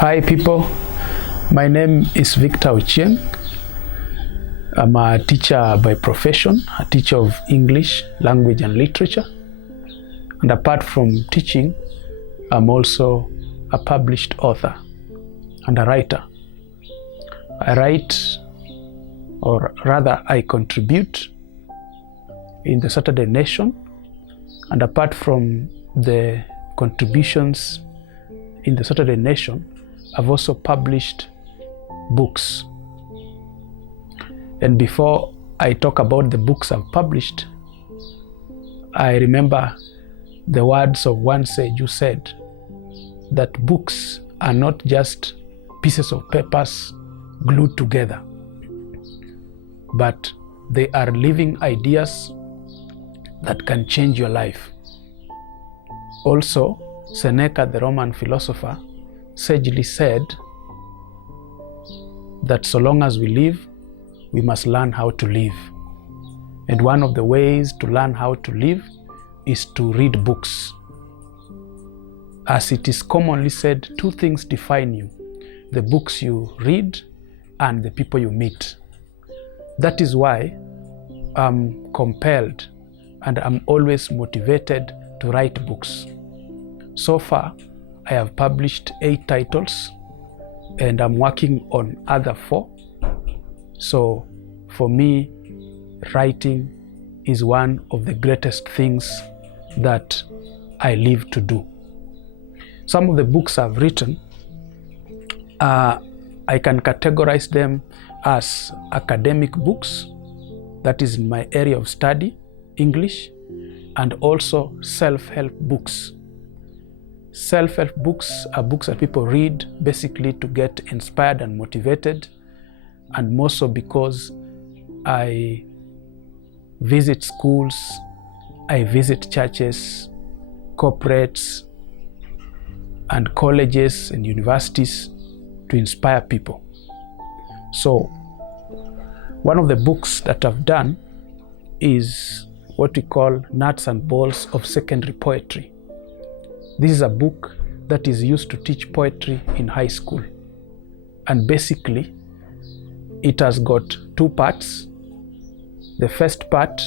Hi people, my name is Victor Ochieng. I'm a teacher by profession, a teacher of English, language and literature. And apart from teaching, I'm also a published author and a writer. I write, or rather I contribute in the Saturday Nation. And apart from the contributions in the Saturday Nation, I've also published books. And before I talk about the books I've published, I remember the words of one sage who said that books are not just pieces of papers glued together, but they are living ideas that can change your life. Also, Seneca, the Roman philosopher, sagely said that so long as we live, we must learn how to live. And one of the ways to learn how to live is to read books. As it is commonly said, two things define you: the books you read and the people you meet. That is why I'm compelled and I'm always motivated to write books. So far, I have published 8 titles and I'm working on other 4. So for me, writing is one of the greatest things that I live to do. Some of the books I've written, I can categorize them as academic books, that is in my area of study, English, and also self-help books. Self-help books are books that people read basically to get inspired and motivated, and more so because I visit schools, I visit churches, corporates, and colleges and universities to inspire people. So one of the books that I've done is what we call Nuts and Bolts of Secondary Poetry. This is a book that is used to teach poetry in high school. And basically, it has got 2 parts. The first part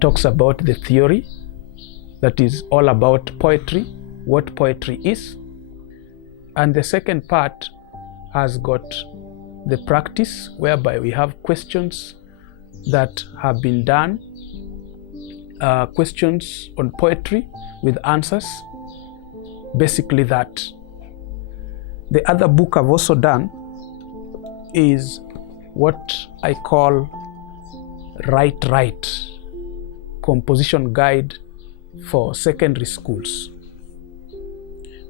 talks about the theory, that is all about poetry, what poetry is. And the second part has got the practice, whereby we have questions that have been done, questions on poetry with answers, basically that. The other book I've also done is what I call Write, Composition Guide for Secondary Schools.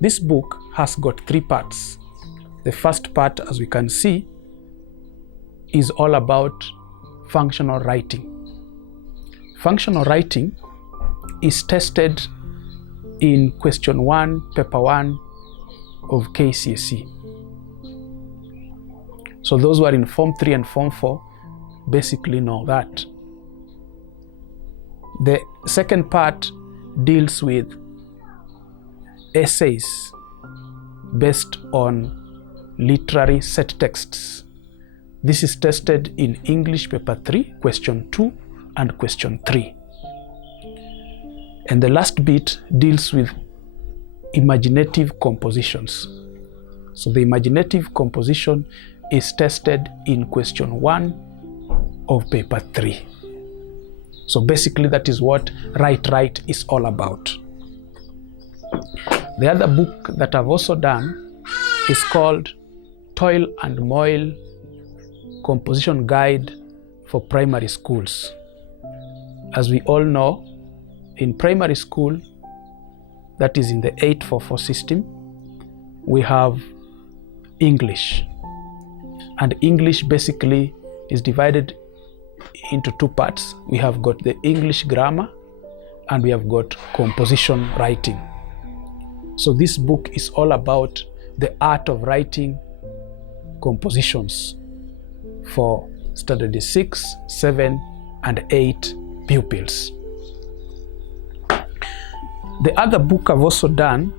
This book has got 3 parts. The first part, as we can see, is all about functional writing. Functional writing is tested in question 1, paper 1 of KCSE. So those who are in Form 3 and Form 4 basically know that. The second part deals with essays based on literary set texts. This is tested in English paper 3, question 2 and question 3. And the last bit deals with imaginative compositions. So the imaginative composition is tested in question 1 of paper 3. So basically that is what Write is all about. The other book that I've also done is called Toil and Moil, Composition Guide for Primary Schools. As we all know, in primary school, that is in the 844 system, we have English. And English basically is divided into 2 parts. We have got the English grammar and we have got composition writing. So this book is all about the art of writing compositions for standard 6, 7, and 8 pupils. The other book I've also done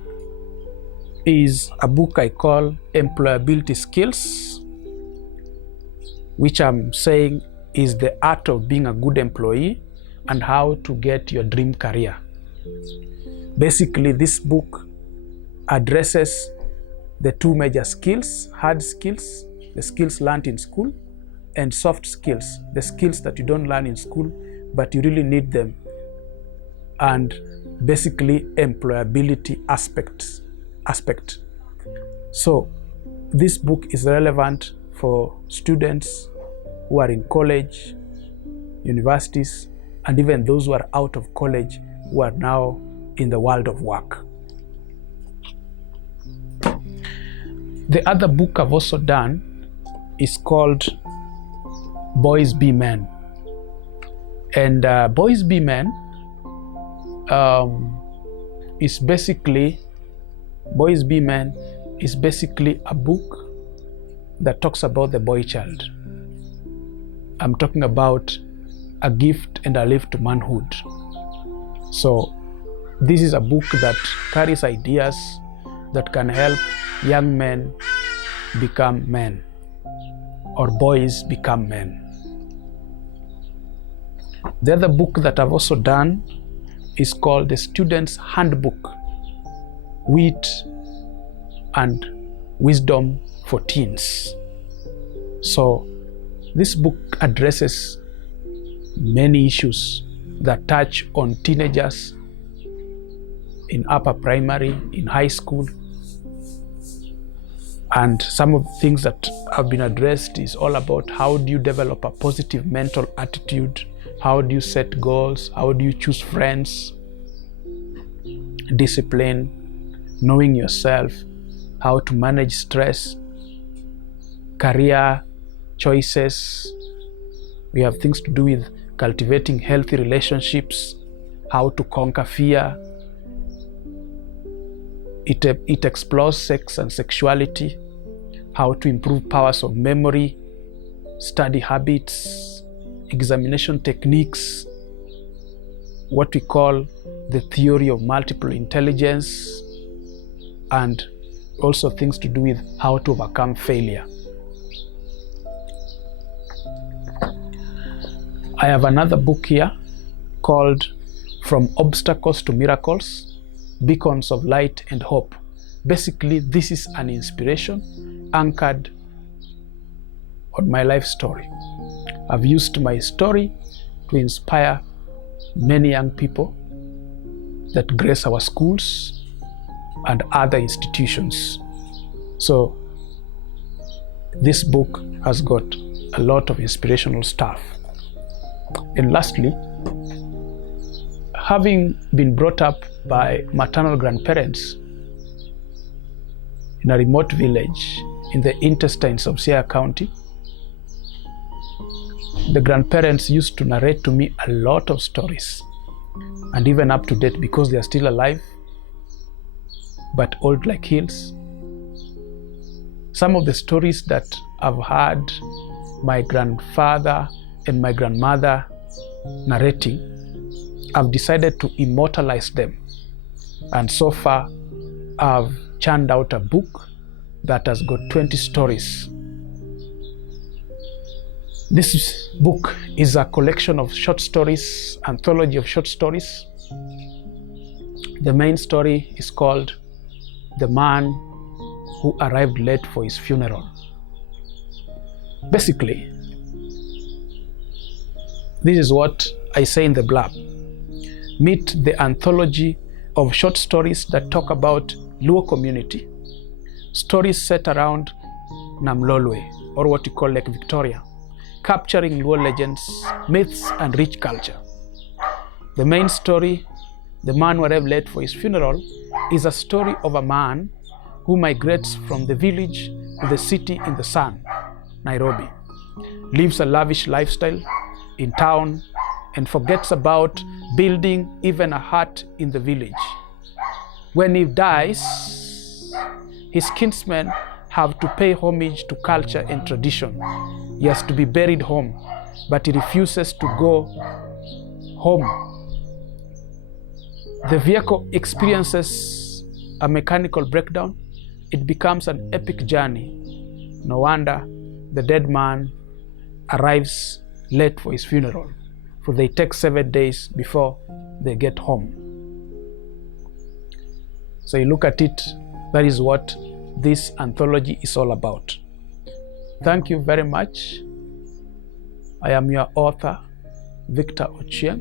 is a book I call Employability Skills, which I'm saying is the art of being a good employee and how to get your dream career. Basically, this book addresses the two major skills: hard skills, the skills learned in school, and soft skills, the skills that you don't learn in school but you really need them, and basically employability aspect. So this book is relevant for students who are in college, universities, and even those who are out of college who are now in the world of work. The other book I've also done is called Boys Be Men. And Boys Be Men is basically a book that talks about the boy child. I'm talking about a gift and a lift to manhood. So this is a book that carries ideas that can help young men become men, or boys become men. The other book that I've also done is called The Student's Handbook, Wit and Wisdom for Teens. So this book addresses many issues that touch on teenagers in upper primary, in high school. And some of the things that have been addressed is all about how do you develop a positive mental attitude, how do you set goals, how do you choose friends, discipline, knowing yourself, how to manage stress, career choices. We have things to do with cultivating healthy relationships, how to conquer fear. It explores sex and sexuality, how to improve powers of memory, study habits, examination techniques, what we call the theory of multiple intelligence, and also things to do with how to overcome failure. I have another book here called From Obstacles to Miracles, Beacons of Light and Hope. Basically, this is an inspiration anchored on my life story. I've used my story to inspire many young people that grace our schools and other institutions. So this book has got a lot of inspirational stuff. And lastly, having been brought up by maternal grandparents in a remote village in the intestines of Siaya County, the grandparents used to narrate to me a lot of stories, and even up to date because they are still alive, but old like hills. Some of the stories that I've heard my grandfather and my grandmother narrating, I've decided to immortalize them. And so far, I've churned out a book that has got 20 stories. This book is a collection of short stories, anthology of short stories. The main story is called The Man Who Arrived Late for His Funeral. Basically, this is what I say in the blurb. Meet the anthology of short stories that talk about Luo community, stories set around Namlolwe, or what you call Lake Victoria, capturing Luo legends, myths, and rich culture. The main story, The Man Who Arrived Late for His Funeral, is a story of a man who migrates from the village to the city in the sun, Nairobi, lives a lavish lifestyle in town, and forgets about building even a hut in the village. When he dies, his kinsmen have to pay homage to culture and tradition. He has to be buried home, but he refuses to go home. The vehicle experiences a mechanical breakdown, it becomes an epic journey. No wonder the dead man arrives late for his funeral, for they take 7 days before they get home. So you look at it, that is what this anthology is all about. Thank you very much. I am your author, Victor Ochieng,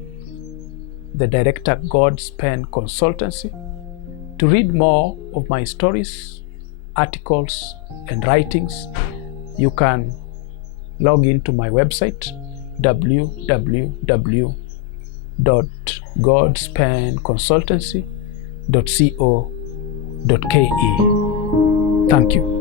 the director, God's Pen Consultancy. To read more of my stories, articles, and writings, you can log into my website, www.godspenconsultancy.co.ke. Thank you.